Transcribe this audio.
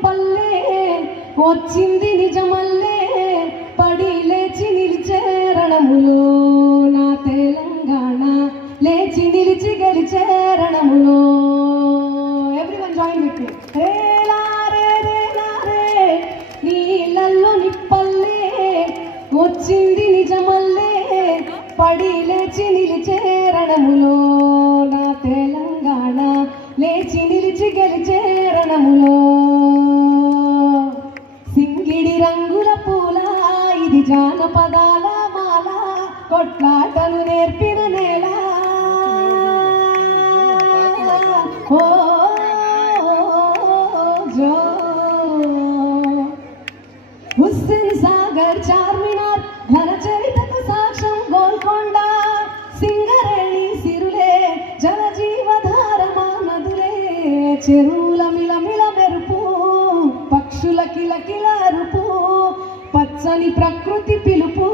నిప్పల్లే వచ్చింది నిజమల్లే పడి లేచి నిలిచే రణములో నా తెలంగాణ లేచి నిలిచి గెలిచే రణములో. Everyone join with me. రేలారే రేలారే నీళ్ళల్లో నిప్పల్లే వచ్చింది నిజమల్లే పడి లేచి నిలిచే రణములో నా తెలంగాణ లేచి నిలిచి గెలిచే రణములో. సింగిడి రంగుల పూల ఇది జానపదాల మాల కొట్లాటను నేర్పిన నేల. ఓ జో హుస్సేన్ సాగర్ చార్మినార్ ఘన చరితకు సాక్ష్యం గోల్కొండ సింగరేణి సిరులే జల జీవధార నదులే చెరువుల మిలమిల మెరుపు పక్షుల కిలకిల అరుపు పచ్చని ప్రకృతి పిలుపు